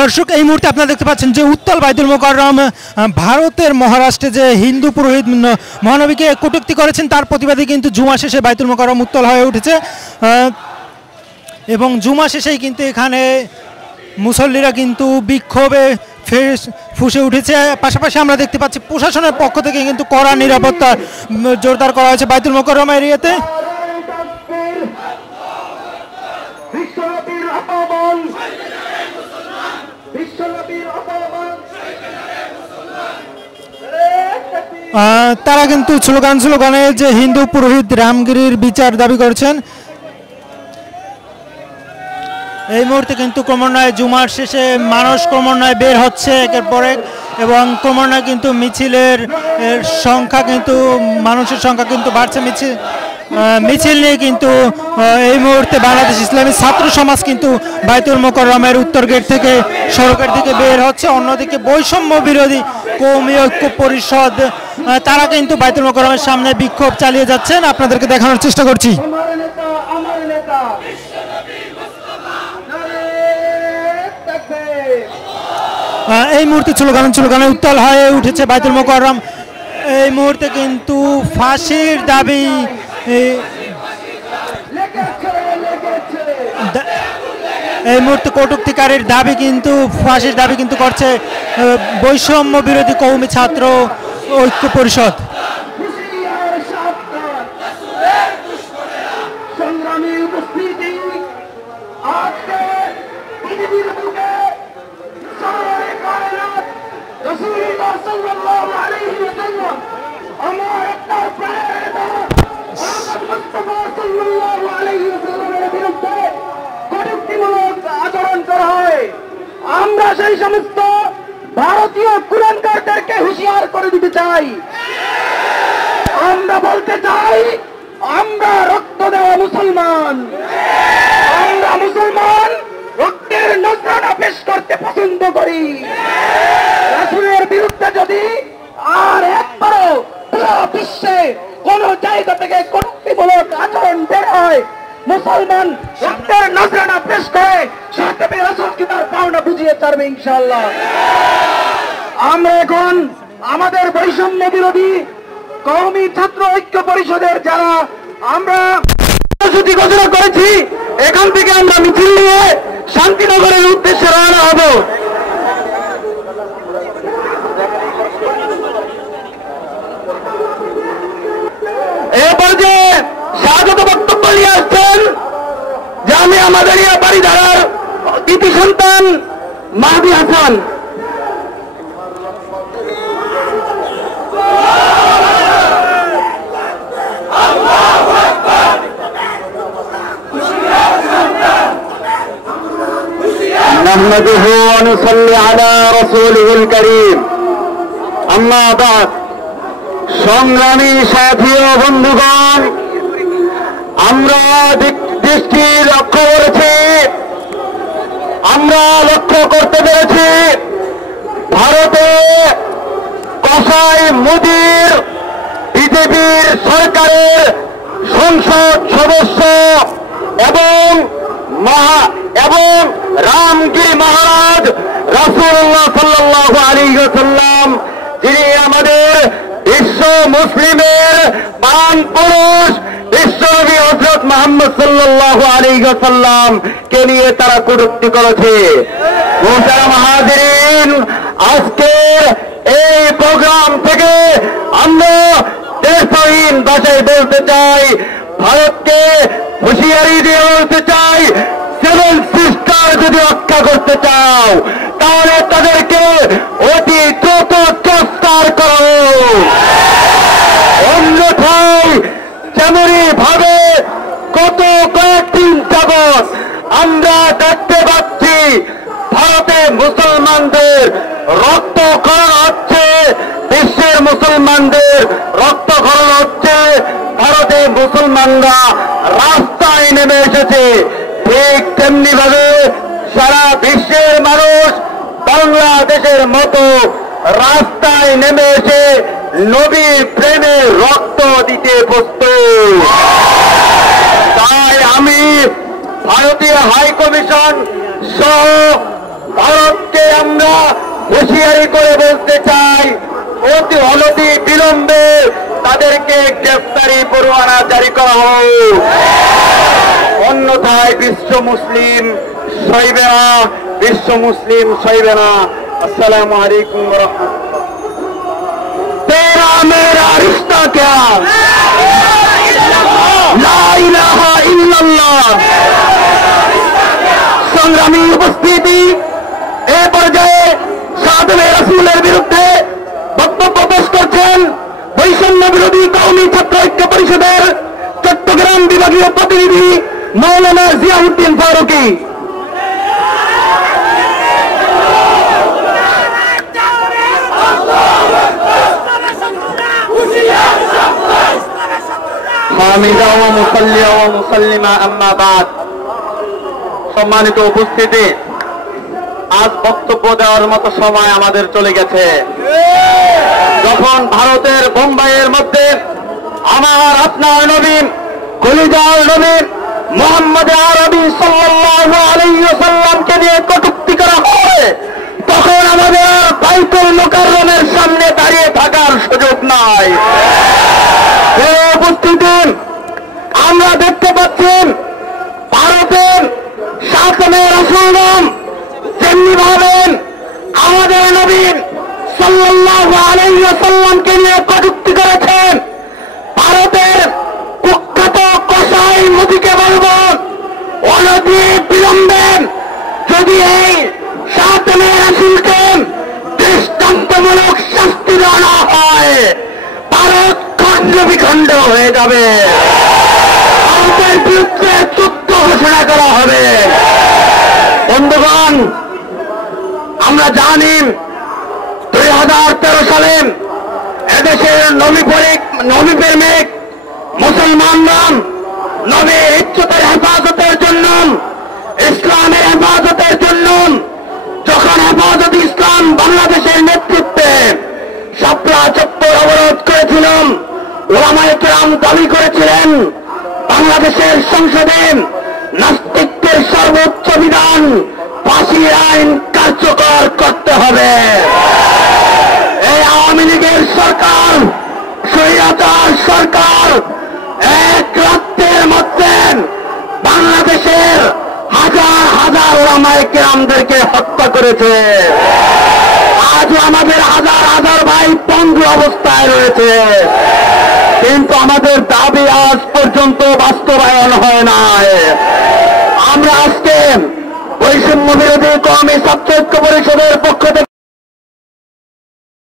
দর্শক, এই মুহূর্তে আপনারা দেখতে পাচ্ছেন যে উত্তাল বাইতুল মোকাররম ভারতের মহারাষ্ট্রে যে হিন্দু পুরোহিত মহানবীকে কটূক্তি করেছেন তার প্রতিবাদে কিন্তু জুমা শেষে বাইতুল মোকাররম উত্তাল হয়ে উঠেছে এবং জুমা শেষেই কিন্তু এখানে মুসল্লিরা কিন্তু বিক্ষোভে ফুসে উঠেছে। পাশাপাশি আমরা দেখতে পাচ্ছি প্রশাসনের পক্ষ থেকে কিন্তু কড়া নিরাপত্তা জোরদার করা হয়েছে বাইতুল মোকাররম এরিয়াতে। তারা কিন্তু স্লোগানে যে হিন্দু পুরোহিত রামগিরির বিচার দাবি করছেন। এই মুহূর্তে কিন্তু ক্রমান্বয়ে জুমার শেষে মানুষ ক্রমান্বয়ে বের হচ্ছে একের পর এক এবং ক্রমান্বয়ে কিন্তু মিছিলের সংখ্যা কিন্তু মানুষের সংখ্যা কিন্তু বাড়ছে। মিছিল নিয়ে কিন্তু এই মুহূর্তে বাংলাদেশ ইসলামী ছাত্র সমাজ কিন্তু বাইতুল মোকাররমের উত্তর গেট থেকে সড়কের দিকে বের হচ্ছে। অন্যদিকে বৈষম্য বিরোধী কওমি ঐক্য পরিষদ তারা কিন্তু বাইতুল মোকাররমের সামনে বিক্ষোভ চালিয়ে যাচ্ছেন, আপনাদেরকে দেখানোর চেষ্টা করছি। এই মুহূর্তে স্লোগানে উত্তাল হয়ে উঠেছে বাইতুল মোকাররম। এই মুহূর্তে কিন্তু ফাঁসির দাবি এই মুহূর্তে কটূক্তিকারীর দাবি কিন্তু ফাঁসির দাবি কিন্তু করছে বৈষম্য বিরোধী কওমি ছাত্র ঐক্য পরিষদ। আমরা সেই সমস্ত ভারতীয় কুলাঙ্গারদেরকে হুঁশিয়ার করে দিতে চাই। আমরা বলতে চাই, আমরা রক্ত দেওয়া মুসলমান, আমরা মুসলমান রক্তের নজরানা পেশ করতে পছন্দ করি। রাসূলের বিরুদ্ধে যদি আর একবারও পুরো বিশ্বে কোন জায়গা থেকে কটূক্তিমূলক আচরণ বের হয়, মুসলমান রক্তের নজরানা পেশ করে সাথে রাসূলকে তার পাওনা বুঝিয়ে ছাড়বে ইনশাআল্লাহ। আমরা এখন আমাদের বৈষম্য বিরোধী কওমি ছাত্র ঐক্য পরিষদের যারা আমরা কর্মসূচি ঘোষণা করেছি, এখান থেকে আমরা মিছিল নিয়ে শান্তিনগরের উদ্দেশ্যে রওনা হব। এরপর যে স্বাগত বক্তব্য নিয়ে আসছেন জামিয়া মাদারিয়া বাড়িধারার কৃতি সন্তান মাহদী হাসান। নাহমাদুহু ওয়া নুসাল্লি আলা রাসূলিহিল কারীম। আম্মা বাদ, সংগ্রামী সাথী ও বন্ধুগণ, আমরা দৃষ্টি লক্ষ্য করেছি, আমরা লক্ষ্য করতে পেরেছি ভারতে কসাই মোদির বিজেপির সরকারের সংসদ সদস্য এবং রামগিরি মহারাজ রাসূলুল্লাহ সাল্লাল্লাহু আলাইহি ওয়াসাল্লাম, যিনি আমাদের বিশ্ব মুসলিমের প্রাণ পুরুষ বিশ্বনবী হযরত মুহাম্মদ সাল্লাল্লাহু আলাইহি ওয়াসাল্লাম কে নিয়ে তারা কটূক্তি করেছে। মুহতারাম হাজিরিন, আজকের এই প্রোগ্রাম থেকে আমরা দেশহীন ভাষায় বলতে চাই, ভারতকে হুঁশিয়ারি দিয়ে বলতে চাই, সেভেন সিস্টার যদি রক্ষা করতে চাও তাহলে তাদেরকে অতি দ্রুত গ্রেফতার করো, অন্যথায় যেমনই ভাবে গত কয়েকদিন যাবৎ আমরা দেখতে পাচ্ছি ভারতে মুসলমানদের রক্তক্ষরণ হচ্ছে, বিশ্বের মুসলমানদের রক্তক্ষরণ হচ্ছে, ভারতে মুসলমানরা রাস্তায় নেমে এসেছে, ঠিক তেমনি ভাবে সারা বিশ্বের মানুষ বাংলাদেশের মতো রাস্তায় নেমে এসে নবীর প্রেমে রক্ত দিতে প্রস্তুত। তাই আমি ভারতীয় হাই কমিশন সহ হুঁশিয়ারি করে বলতে চাই, অতি অনতি বিলম্বে তাদেরকে গ্রেফতারি পরোয়ানা জারি করা হোক, অন্যথায় বিশ্ব মুসলিম সইবে না, বিশ্ব মুসলিম সইবে না। আসসালামু আলাইকুম ওয়া রাহমাতুল্লাহ। তেরা মেরা রিশতা ক্যা, লা ইলাহা ইল্লাল্লাহ। সংগ্রামী উপস্থিতি, এ পর্যায়ে সাদমে রাসূলের বিরুদ্ধে বক্তব্য পেশ করছেন বৈষম্য বিরোধী কওমি ছাত্র ঐক্য পরিষদের চট্টগ্রাম বিভাগীয় প্রতিনিধি মাওলানা জিয়াউদ্দিন ফারুকী। হামিদা ওয়া মুসাল্লিয়া ওয়া মুসাল্লিমা আম্মা বাদ। সম্মানিত উপস্থিতি, আজ বক্তব্য দেওয়ার মতো সময় আমাদের চলে গেছে। যখন ভারতের বোম্বাইয়ের মধ্যে আমার আপনার নবী, কলিজার নবী মুহাম্মদ আরবি সাল্লাল্লাহু আলাইহি ওয়াসাল্লামকে নিয়ে কটূক্তি করা হয়, তখন আমাদের বাইতুল মুকাররমের সামনে দাঁড়িয়ে থাকার সুযোগ নাই। উপস্থিতি, আমরা দেখতে পাচ্ছি ভারতের সাতমে রাসূল যেমনি ভাবেন আমাদের নবী সাল্লাল্লাহু আলাইহি ওয়াসাল্লামকে নিয়ে কটূক্তি করেছেন, ভারতের কুখ্যাত কসাই মোদিকে বলবো, অনতি বিলম্বে যদি এই সাতমে রাসূলকে দৃষ্টান্তমূলক শাস্তি দেওয়া হয়, ভারত খণ্ড বিখণ্ড হয়ে যাবে, ভারতের বিরুদ্ধে যুদ্ধ ঘোষণা করা হবে। বন্ধুগণ, আমরা জানি 2013 সালে এদেশের নবী প্রেমিক মুসলমানরা নবীর ইজ্জতের হেফাজতের জন্য, ইসলামের হেফাজতের জন্য যখন হেফাজত ইসলাম বাংলাদেশের নেতৃত্বে শাপলা চত্বর অবরোধ করেছিলাম, ওলামায়ে কেরাম দাবি করেছিলেন বাংলাদেশের সংসদে নাস্তিকদের সর্বোচ্চ বিধান ফাঁসির আইন কার্যকর করতে হবে। এই আওয়ামী লীগের সরকার, স্বৈরাচার সরকার এক রাত্রের মধ্যে বাংলাদেশের হাজার হাজার ওলামায়ে কেরামদেরকে হত্যা করেছে। আজ আমাদের হাজার হাজার ভাই পঙ্গু অবস্থায় রয়েছে, কিন্তু আমাদের দাবি আজ পর্যন্ত বাস্তবায়ন হয় নাই। আমরা আজকে বৈষম্য বিরোধী কওমি ছাত্র ঐক্য পরিষদের